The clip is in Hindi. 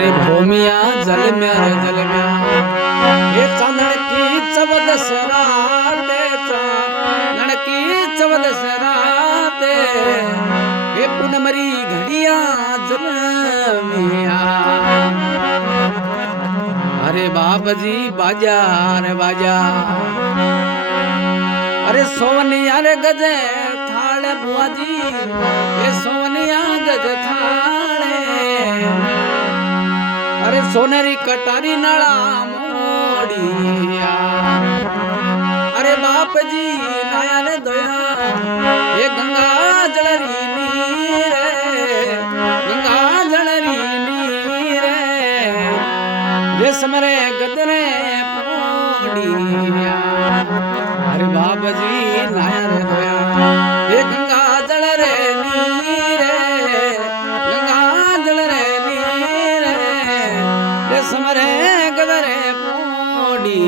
अरे भूमिया जल में हे चांदण की चवद सराते चांदण की चवद सराते हे पुनमरी घड़िया जलमिया। अरे बाप जी बाजा रे बाजा अरे सोनिया रे गजे थाले बुआ जी ये सोनिया गज थाले अरे सोनेरी कटारी नाला मोड़िया। अरे बाप जी नाया रे दोया ये गंगा जलरी नीरे गंगा जलरी नीरे रेशम रे गदरे पोड़िया। अरे बाप जी नाया रे दोया ये गंगा जल रे नीरे गंगा जल रे नीरे रेशम रे गदरे पोड़ी।